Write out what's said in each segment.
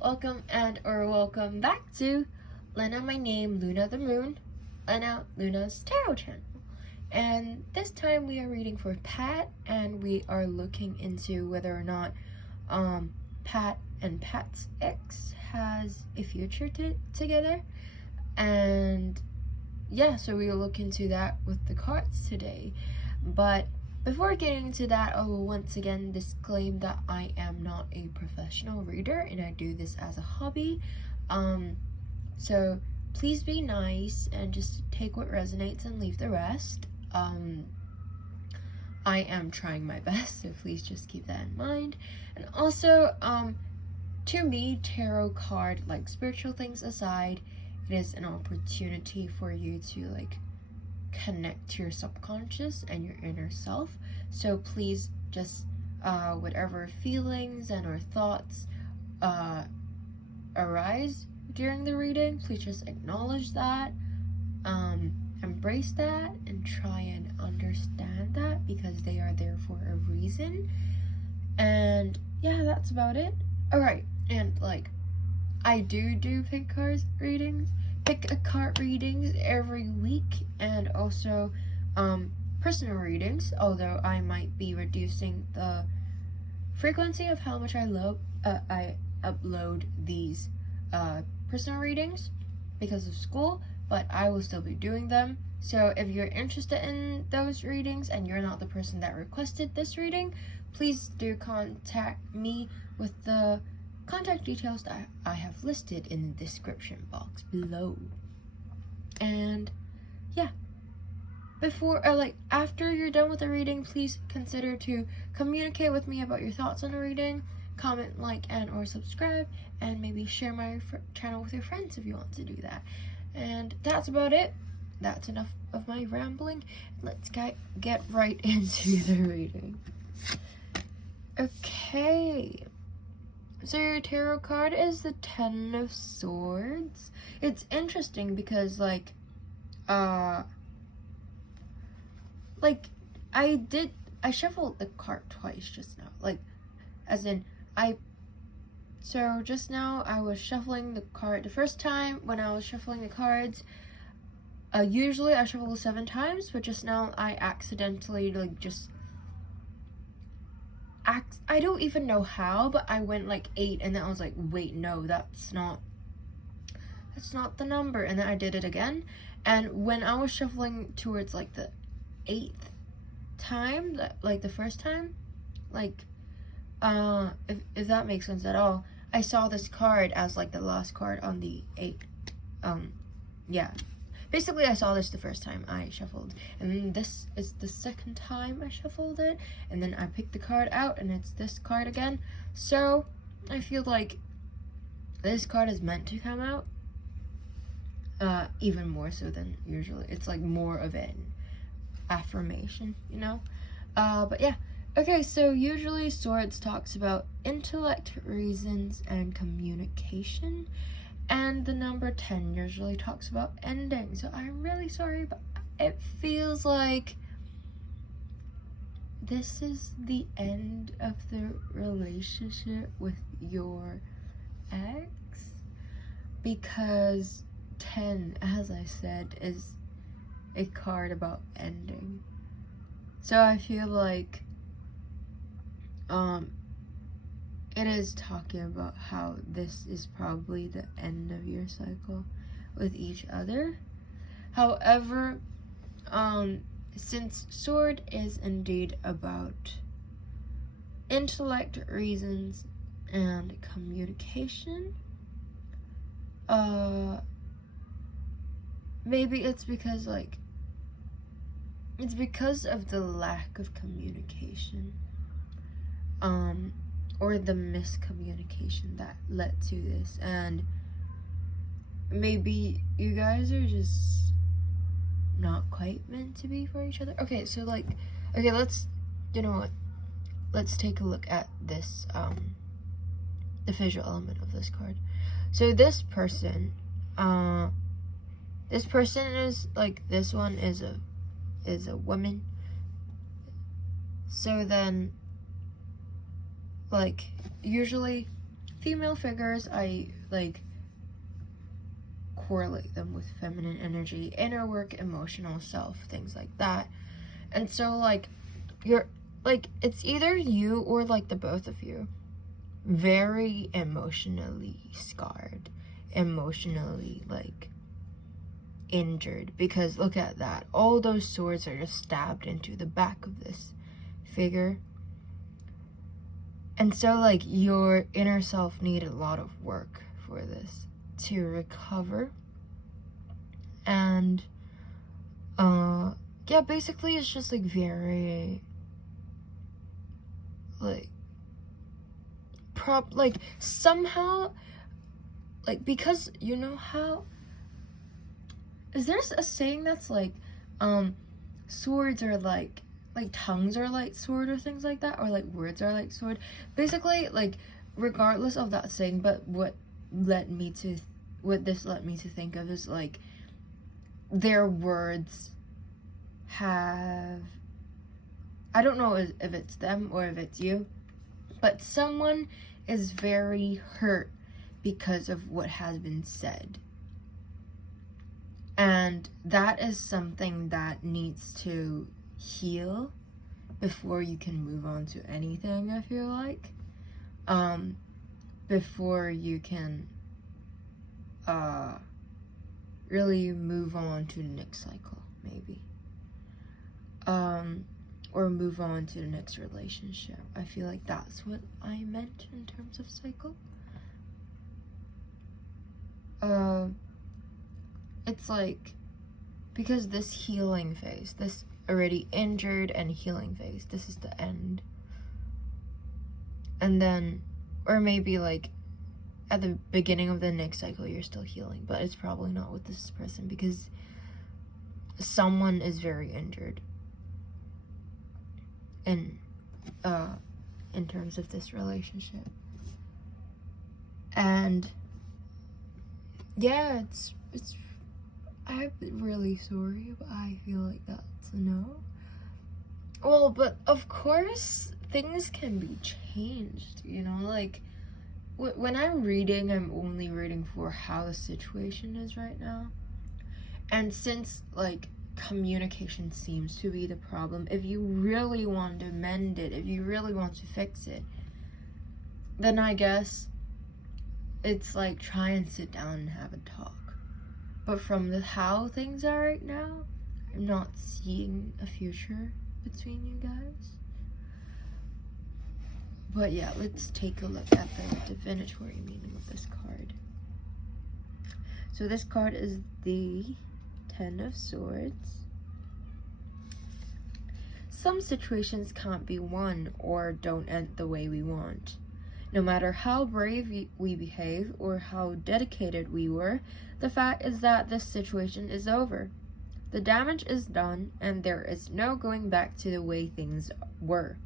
welcome back to Lena, my name, Luna the Moon, Luna's Tarot channel. And this time we are reading for Pat, and we are looking into whether or not Pat and Pat's ex has a future together. And yeah, so we will look into that with the cards today. But before getting into that, I will once again disclaim that I am not a professional reader and I do this as a hobby. So please be nice and just take what resonates and leave the rest. I am trying my best, so please just keep that in mind. And also, to me, tarot card, like spiritual things aside, it is an opportunity for you to connect to your subconscious and your inner self. So please just whatever feelings and or thoughts arise during the reading, please just acknowledge that, embrace that, and try and understand that, because they are there for a reason. And yeah, that's about it. Alright, and I do pick a card readings every week, and also personal readings, although I might be reducing the frequency of how much I upload these personal readings because of school, but I will still be doing them. So if you're interested in those readings and you're not the person that requested this reading, please do contact me with the contact details that I have listed in the description box below. And yeah, before after you're done with the reading, please consider to communicate with me about your thoughts on the reading, comment, and or subscribe, and maybe share my channel with your friends if you want to do that. And that's about it. That's enough of my rambling. Let's get right into the reading. Okay, so your tarot card is the Ten of Swords. It's interesting because I shuffled the card twice just now. So just now I was shuffling the card. The first time when I was shuffling the cards, usually I shuffle 7 times, but just now I accidentally I don't even know how, but I went 8, and then I was like, wait, no, that's not the number. And then I did it again, and when I was shuffling towards the 8th time, the first time, if that makes sense at all, I saw this card as the last card on the 8th. Yeah, basically I saw this the first time I shuffled, and then this is the second time I shuffled it, and then I picked the card out and it's this card again. So I feel like this card is meant to come out, even more so than usually. It's more of an affirmation, you know? But yeah. Okay, so usually Swords talks about intellect, reasons, and communication. And the number 10 usually talks about ending. So I'm really sorry, but it feels like this is the end of the relationship with your ex. Because 10, as I said, is a card about ending. So I feel like it is talking about how this is probably the end of your cycle with each other. However, since Sword is indeed about intellect, reasons, and communication, maybe it's because it's because of the lack of communication, or the miscommunication that led to this, and maybe you guys are just not quite meant to be for each other. Okay, so okay, let's take a look at this, the visual element of this card. So this person is this one is a woman. So then usually female figures, I like correlate them with feminine energy, inner work, emotional self, things like that. And so like you're like, it's either you or like the both of you very emotionally scarred, emotionally like injured, because look at that, all those swords are just stabbed into the back of this figure. And so like your inner self needed a lot of work for this to recover. And yeah, basically it's just like very like like somehow like, because you know how is there's a saying that's like swords are like tongues are like sword, or things like that, or like words are like sword, basically. Like regardless of that saying, but what this led me to think of is like their words have, I don't know if it's them or if it's you, but someone is very hurt because of what has been said. And that is something that needs to heal before you can move on to anything, I feel like. Before you can really move on to the next cycle, maybe. Or move on to the next relationship. I feel like that's what I meant in terms of cycle. It's like, because this healing phase, this already injured and healing phase, this is the end. And then, or maybe like at the beginning of the next cycle you're still healing, but it's probably not with this person, because someone is very injured in terms of this relationship. And yeah, it's I'm really sorry, but I feel like that's a no. Well, but of course things can be changed, you know, like when I'm reading, I'm only reading for how the situation is right now. And since like communication seems to be the problem, if you really want to mend it, if you really want to fix it, then I guess it's like try and sit down and have a talk. But from how things are right now, I'm not seeing a future between you guys. But yeah, let's take a look at the divinatory meaning of this card. So this card is the Ten of Swords. Some situations can't be won or don't end the way we want. No matter how brave we behave or how dedicated we were, the fact is that this situation is over. The damage is done, and there is no going back to the way things were.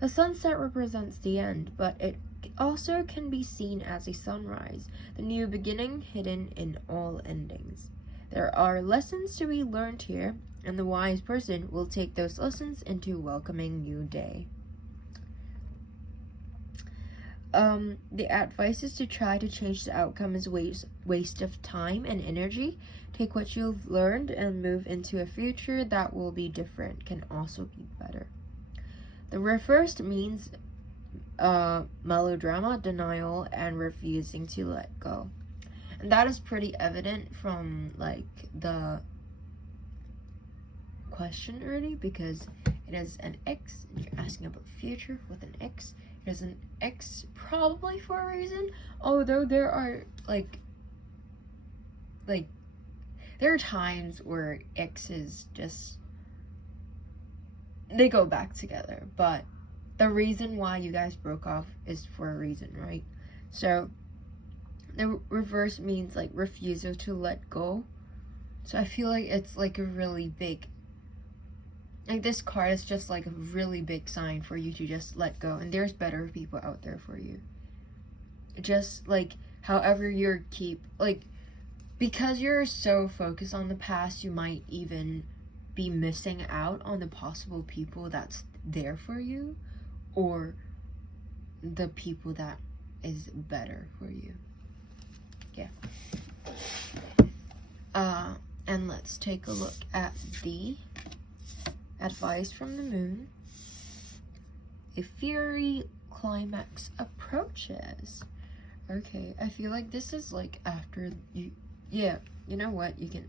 The sunset represents the end, but it also can be seen as a sunrise, the new beginning hidden in all endings. There are lessons to be learned here, and the wise person will take those lessons into welcoming new day. The advice is to try to change the outcome is waste of time and energy. Take what you've learned and move into a future that will be different, can also be better. The reversed means melodrama, denial, and refusing to let go. And that is pretty evident from like the question already, because it is an X and you're asking about the future with an X. It is an X probably for a reason, although there are there are times where X's just they go back together, but the reason why you guys broke off is for a reason, right? So the reverse means like refusal to let go. So I feel like it's like a really big, like this card is just like a really big sign for you to just let go, and there's better people out there for you. Just like however you're because you're so focused on the past, you might even be missing out on the possible people that's there for you, or the people that is better for you. Yeah. And let's take a look at the advice from the moon. A fiery climax approaches. Okay, I feel like this is like after you, yeah, you know what, you can,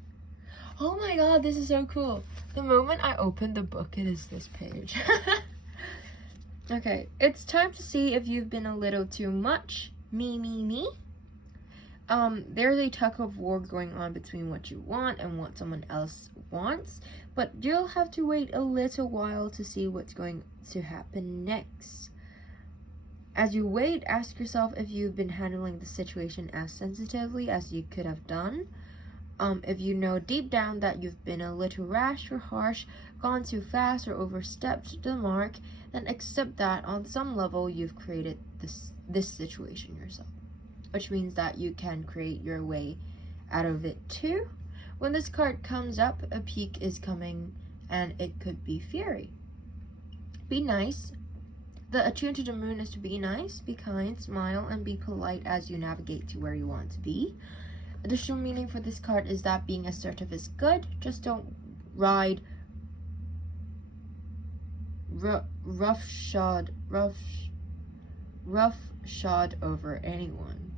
oh my god, this is so cool. The moment I open the book, it is this page. Okay, it's time to see if you've been a little too much. Me. There's a tug of war going on between what you want and what someone else wants, but you'll have to wait a little while to see what's going to happen next. As you wait, ask yourself if you've been handling the situation as sensitively as you could have done. If you know deep down that you've been a little rash or harsh, gone too fast, or overstepped the mark, then accept that on some level you've created this situation yourself, which means that you can create your way out of it too. When this card comes up, a peak is coming, and it could be fury. Be nice. The attune to the moon is to be nice, be kind, smile, and be polite as you navigate to where you want to be. Additional meaning for this card is that being assertive is good, just don't ride roughshod over anyone.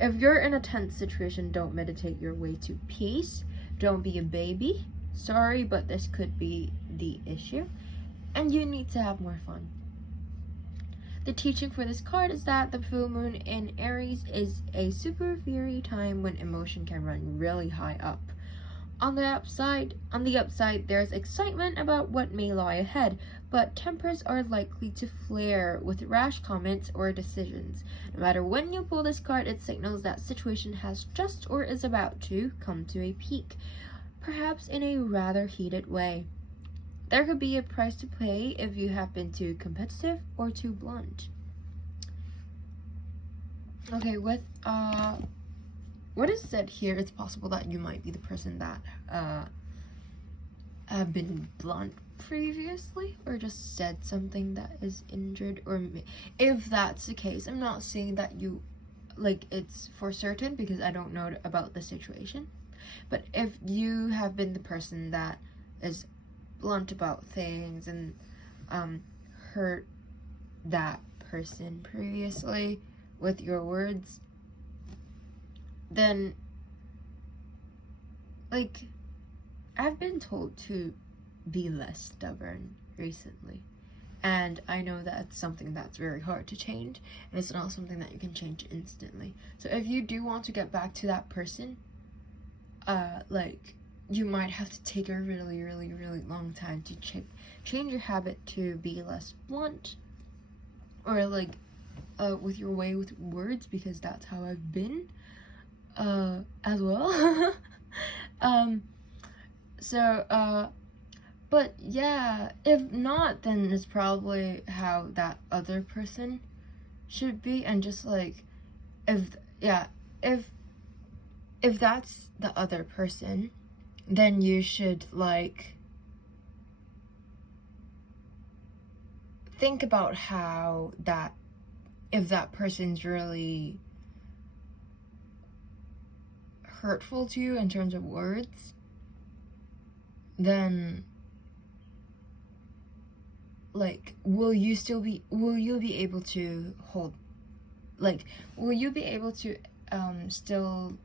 If you're in a tense situation, don't meditate your way to peace. Don't be a baby. Sorry, but this could be the issue, and you need to have more fun. The teaching for this card is that the full moon in Aries is a super fiery time when emotion can run really high up. On the upside, there's excitement about what may lie ahead, but tempers are likely to flare with rash comments or decisions. No matter when you pull this card, it signals that situation has just or is about to come to a peak, perhaps in a rather heated way. There could be a price to pay if you have been too competitive or too blunt. Okay, with what is said here, it's possible that you might be the person that have been blunt previously, or just said something that is injured, or if that's the case, I'm not saying that you, like, it's for certain because I don't know about the situation, but if you have been the person that is blunt about things and hurt that person previously with your words, then, like, I've been told to be less stubborn recently, and I know that's something that's very hard to change, and it's not something that you can change instantly. So if you do want to get back to that person, like, you might have to take a really long time to change your habit to be less blunt, or like with your way with words, because that's how I've been as well. But yeah, if not, then it's probably how that other person should be, and just like, if that's the other person, then you should, like, think about how that, if that person's really hurtful to you in terms of words, then, like, will you be able to hold, like, will you be able to still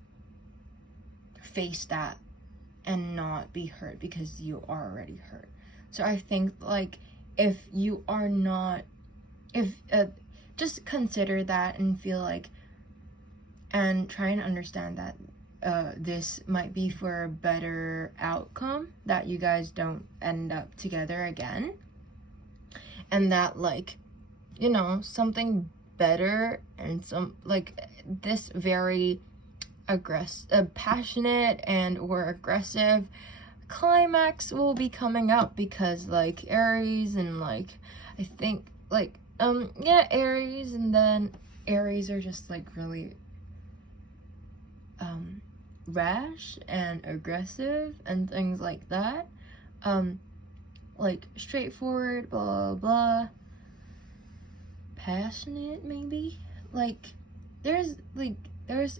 face that and not be hurt because you are already hurt? So I think, like, if you are not, just consider that and feel like, and try and understand that this might be for a better outcome, that you guys don't end up together again, and that, like, you know, something better and some, like, this very passionate and or aggressive climax will be coming up, because, like, Aries, and, like, I think, like, Aries, and then Aries are just, like, really rash and aggressive and things like that, like, straightforward, blah blah blah, passionate, maybe. Like, there's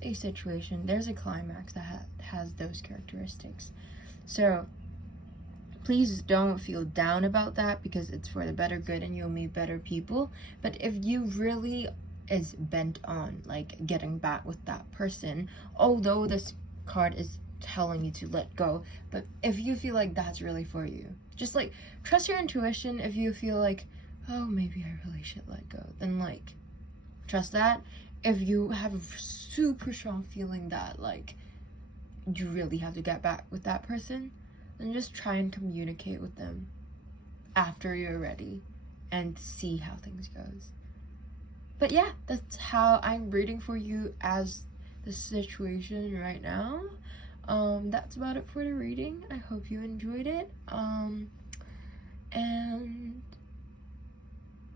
a situation, there's a climax that has those characteristics. So please don't feel down about that, because it's for the better good and you'll meet better people. But if you really is bent on like getting back with that person, although this card is telling you to let go, but if you feel like that's really for you, just like trust your intuition. If you feel like, oh, maybe I really should let go, then like trust that. If you have a super strong feeling that like you really have to get back with that person, then just try and communicate with them after you're ready and see how things goes. But yeah, that's how I'm reading for you as the situation right now. That's about it for the reading. I hope you enjoyed it. And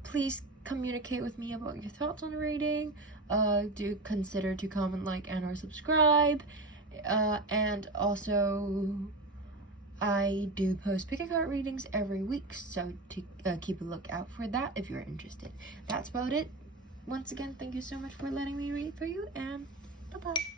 please communicate with me about your thoughts on the reading. Do consider to comment, like, and or subscribe. And also, I do post pick a card readings every week, so to keep a lookout for that if you're interested. That's about it. Once again, thank you so much for letting me read for you, and bye-bye.